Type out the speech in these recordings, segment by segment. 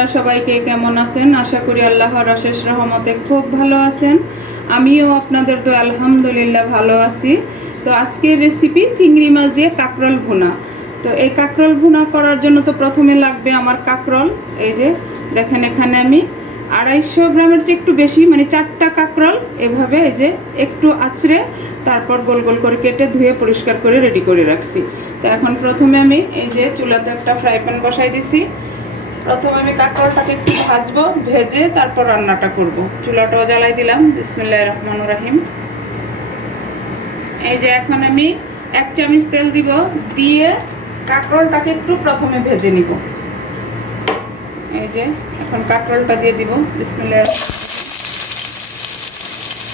আপনারা সবাইকে কেমন আছেন? আশা করি আল্লাহর অশেষ রহমতে খুব ভালো আছেন। আমিও আপনাদের তো আলহামদুলিল্লাহ ভালো আছি। তো আজকের রেসিপি চিংড়ি মাছ দিয়ে কাঁকরোল ভুনা। তো এই কাঁকরোল ভুনা করার জন্য তো প্রথমে লাগবে আমার কাঁকরোল। এই যে দেখেন, এখানে আমি 250 গ্রামের চেয়ে একটু বেশি, মানে 4টা কাঁকরোল এভাবে এই যে একটু আঁচড়ে তারপর গোল গোল করে কেটে ধুয়ে পরিষ্কার করে রেডি করে রাখছি। তো এখন প্রথমে আমি এই যে চুলাতে একটা ফ্রাই প্যান বসাই দিছি। প্রথমে আমি কাঁকরোলটাকে একটু ভাজবো, ভেজে তারপর রান্নাটা করব। চুলাটাও জ্বালাই দিলাম। বিসমিল্লাহির রহমানির রহিম। এই যে এখন আমি 1 চামচ তেল দিব, দিয়ে কাঁকরোলটাকে একটু প্রথমে ভেজে নিব। এই যে এখন কাঁকরোলটা দিয়ে দিব। বিসমিল্লাহির রহমানির রহিম।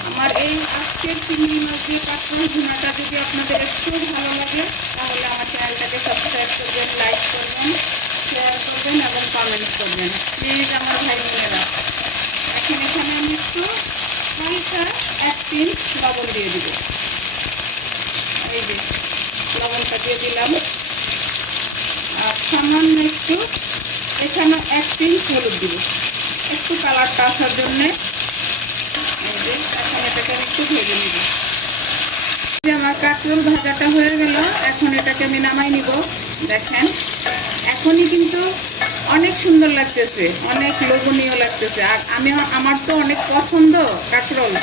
আমার এই আজকের চিংড়ি মাছ দিয়ে কাঁকরোল ভুনাটা যদি আপনাদের একটু ভালো লাগে তাহলে আমার চ্যানেলটাকে সাবস্ক্রাইব করবেন, লাইক করবেন, শেয়ার করবেন এবং কমেন্ট করবেন প্লিজ আমার ভাই বোনেরা। এখন এখানে আমি একটু হালকা 1 পিঞ্চ লবণ দিয়ে দিব। এই যে লবণটা দিয়ে দিলাম। আর সামান্য একটু এখানে 1 পিঞ্চ হলুদ দিব, একটু কালারটা আসার জন্যে। এই যে এখন এটাকে আমি একটু ভেজে নিব। যে আমার কাঁকরোল ভাজাটা হয়ে গেল, এখন এটাকে আমি নামাই নিব। দেখেন এখনই কিন্তু অনেক সুন্দর লাগতেছে, অনেক লোভনীয় লাগতেছে। আর আমার তো অনেক পছন্দ কাঁকরোল।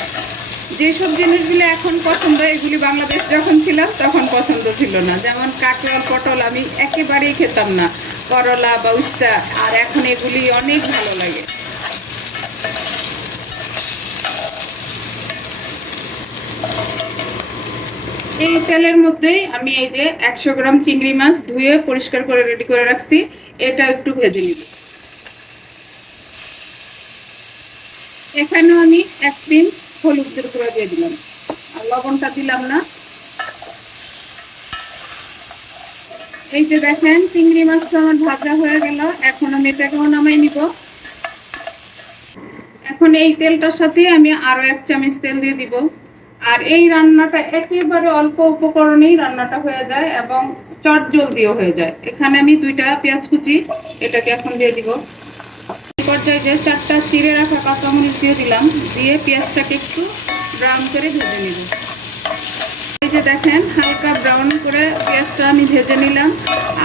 যেসব জিনিসগুলো এখন পছন্দ, এগুলি বাংলাদেশ যখন ছিলাম তখন পছন্দ ছিল না। যেমন কাঁকরোল, পটল আমি একেবারেই খেতাম না, করলা বা উস্তা। আর এখন এগুলি অনেক ভালো লাগে। এই তেলের মধ্যেই আমি এই যে 100 গ্রাম চিংড়ি মাছ ধুয়ে পরিষ্কার করে রেডি করে রাখছি, এটা একটু ভেজে নিব। এখানেও আমি 1 পিঞ্চ হলুদের গুঁড়া দিয়ে দিলাম, আর লবণটা দিলাম না। এই যে দেখেন চিংড়ি মাছটা আমার ভাজা হয়ে গেল, এখন আমি এটাকেও নামাই নিব। এখন এই তেলটার সাথে আমি আরো 1 চামচ তেল দিয়ে দিব। আর এই রান্নাটা একেবারে অল্প উপকরণেই রান্নাটা হয়ে যায় এবং চটজলদিও হয়ে যায়। এখানে আমি 2টা পেঁয়াজ কুচি, এটাকে এখন দিয়ে দিব। এই পর্যায়ে যে 4টা চিড়ে রাখা কাঁচামরিচ দিয়ে দিলাম, দিয়ে পেঁয়াজটাকে একটু ব্রাউন করে ভেজে নিব। এই যে দেখেন হালকা ব্রাউন করে পেঁয়াজটা আমি ভেজে নিলাম।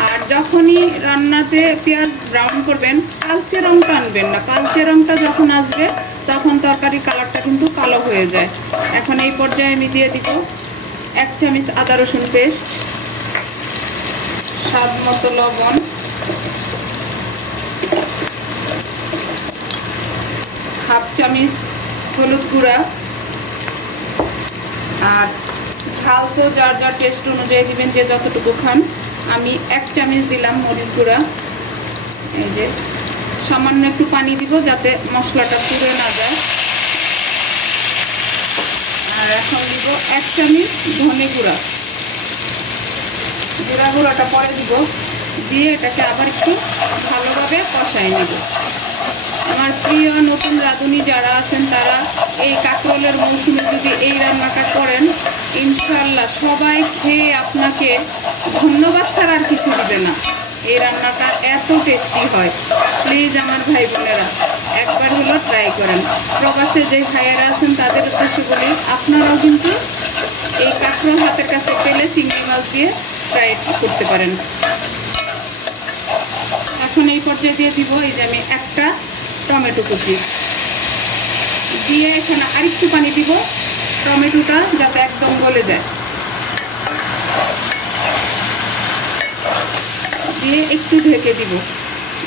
আর যখনই রান্নাতে পেঁয়াজ ব্রাউন করবেন, কালচে রঙটা আনবেন না। কালচে রঙটা যখন আসবে তখন তরকারির কালারটা কিন্তু কালো হয়ে যায়। এখন এই পর্যায়ে আমি দিয়ে দিব 1 চামচ আদা রসুন পেস্ট, স্বাদ মতো লবণ, হাফ চামচ হলুদ গুঁড়া, আর ঝাল তো যার যার টেস্ট অনুযায়ী দিবেন, যে যতটুকু খান। আমি 1 চামচ দিলাম মরিচ গুঁড়া। এই যে সামান্য একটু পানি দিব যাতে মশলাটা পুড়ে না যায়। আর এখন দিব 1 চামচ ধনে গুঁড়া। জিরা গুঁড়াটা পরে দিব, দিয়ে এটাকে আবার একটু ভালোভাবে কষাই নেব। আমার প্রিয় নতুন রাঁধুনি যারা আছেন তারা এই কাঁকরোলের মৌসুমে যদি এই রান্নাটা করেন, ইনশাআল্লাহ সবাই খেয়ে আপনাকে ধন্যবাদ ছাড়া আর কিছু দিবে না। এই রান্নাটা এত টেস্টি হয়। প্লিজ আমার ভাই বোনেরা একবার হলো ট্রাই করেন। প্রবাসে যে ভাইয়েরা আছেন তাদের উদ্দেশ্যে বলি, আপনারাও কিন্তু এই কাঁকরোল হাতের কাছে পেলে চিংড়ি মাছ দিয়ে ট্রাই করতে পারেন। এখন এই পর্যায়ে দিয়ে দিব এই যে আমি 1টা টমেটো কুচি দিয়ে, এখানে আরেকটু পানি দিব টমেটোটা যাতে একদম গলে যায়। দিয়ে একটু ঢেকে দিব।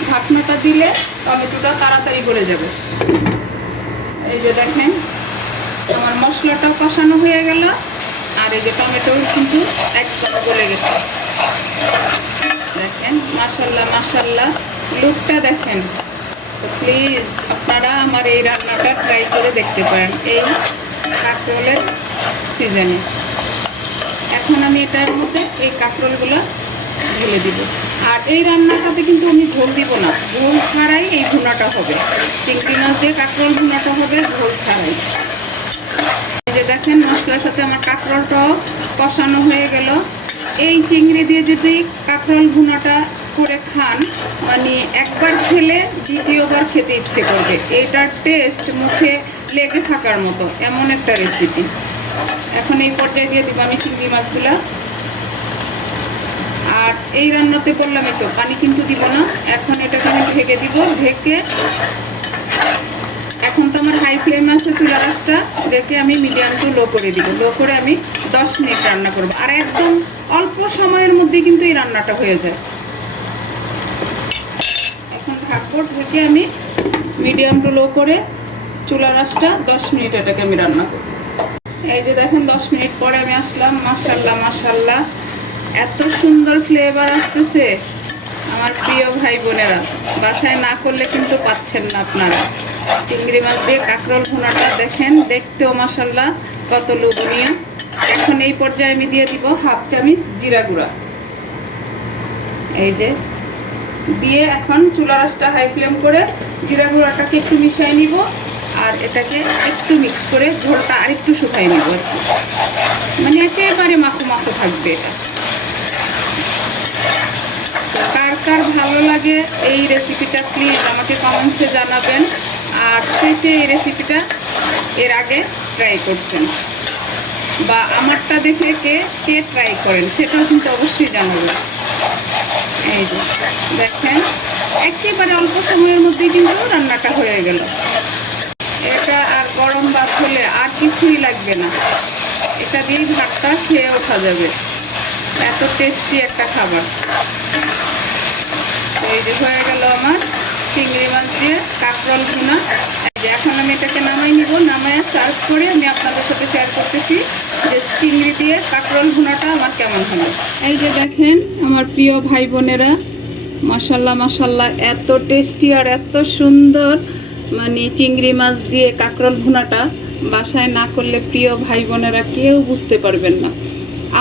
ঢাকনাটা দিলে টমেটোটা তাড়াতাড়ি গলে যাবে। এই যে দেখেন আমার মশলাটাও কষানো হয়ে গেল, আর এই যে টমেটো কিন্তু একদম গলে গেছে। দেখেন মাশাআল্লাহ মাশাআল্লাহ, লুকটা দেখেন। তো প্লিজ আপনারা আমার এই রান্নাটা ট্রাই করে দেখতে পারেন এই কাঁকরোলের সিজনে। এখন আমি এটার মধ্যে এই কাঁকরোলগুলো ঢেলে দিব। আর এই রান্নাটাতে কিন্তু আমি ঝোল দিব না, ঝোল ছাড়াই এই ভুনাটা হবে। চিংড়ি মাছ দিয়ে কাঁকরোল ভুনাটা হবে ঝোল ছাড়াই। এই যে দেখেন মশলার সাথে আমার কাঁকরোলটাও কষানো হয়ে গেল। এই চিংড়ি দিয়ে যদি কাঁকরোল ভুনাটা করে খান, মানে একবার খেলে দ্বিতীয়বার খেতে ইচ্ছে করবে। এটার টেস্ট মুখে লেগে থাকার মতো, এমন একটা রেসিপি। এখন এই পর্যায়ে দিয়ে দিব আমি চিংড়ি মাছগুলা। আর এই রান্নাতে বললামই তো পানি কিন্তু দিব না। এখন এটাকে আমি ঢেকে দিব। ঢেকে এখন তো আমার হাই ফ্লেমে আছে চুলা রাসটা, ঢেকে আমি মিডিয়াম টু লো করে দিব। লো করে আমি 10 মিনিট রান্না করব। আর একদম অল্প সময়ের মধ্যে কিন্তু এই রান্নাটা হয়ে যায়। এখন ঢাকবো, ঢেকে আমি মিডিয়াম টু লো করে চুলা রাসটা 10 মিনিট এটাকে আমি রান্না করব। এই যে দেখুন 10 মিনিট পরে আমি আসলাম। মাশাআল্লাহ মাশাআল্লাহ, এত সুন্দর ফ্লেভার আসতেছে। আমার প্রিয় ভাই বোনেরা, বাসায় না করলে কিন্তু পাচ্ছেন না আপনারা। চিংড়ি মাছ দিয়ে কাঁকরোল ভুনাটা দেখেন, দেখতেও মাশাআল্লাহ কত লোভনীয়। এখন এই পর্যায়ে আমি দিয়ে দিব হাফ চামচ জিরা গুঁড়া। এই যে দিয়ে এখন চুলা রাসটা হাই ফ্লেম করে জিরা গুঁড়াটাকে একটু মিশিয়ে নিব। আর এটাকে একটু মিক্স করে ঝোলটা আরেকটু শুকাই নিব আর কি, মানে একেবারে মাখো মাখো থাকবে এটা। কার কার ভালো লাগে এই রেসিপিটা প্লিজ আমাকে কমেন্টসে জানাবেন। আর কে এই রেসিপিটা এর আগে ট্রাই করছেন বা আমারটা দেখে কে ট্রাই করেন সেটাও কিন্তু অবশ্যই জানাবেন। এই যে দেখেন একেবারে অল্প সময়ের মধ্যেই কিন্তু রান্নাটা হয়ে গেল। এটা আর গরম ভাত হলে আর কিছুই লাগবে না, এটা দিয়েই ভাতটা খেয়ে ওঠা যাবে। এত টেস্টি একটা খাবার। এই যে হয়ে গেল আমার চিংড়ি মাছ দিয়ে কাঁকরোল ভুনা। এখন আমি এটাকে নামাই নিব। নামায় সার্ভ করে আমি আপনাদের সাথে শেয়ার করতেছি যে চিংড়ি দিয়ে কাঁকরোল ভুনাটা আমার কেমন হলো। এই যে দেখেন আমার প্রিয় ভাই বোনেরা, মাশাআল্লাহ মাশাআল্লাহ, এত টেস্টি আর এত সুন্দর, মানে চিংড়ি মাছ দিয়ে কাঁকরোল ভুনাটা বাসায় না করলে প্রিয় ভাই বোনেরা কেউ বুঝতে পারবেন না।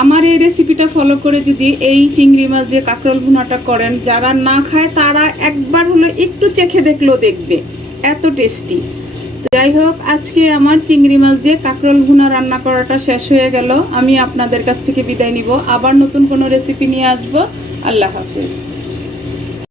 আমার এই রেসিপিটা ফলো করে যদি এই চিংড়ি মাছ দিয়ে কাঁকরোল ভুনাটা করেন, যারা না খায় তারা একবার হলো একটু চেখে দেখলেও দেখবে এত টেস্টি। যাই হোক, আজকে আমার চিংড়ি মাছ দিয়ে কাঁকরোল ভুনা রান্না করাটা শেষ হয়ে গেল। আমি আপনাদের কাছ থেকে বিদায় নিব। আবার নতুন কোনো রেসিপি নিয়ে আসবো। আল্লাহ হাফেজ।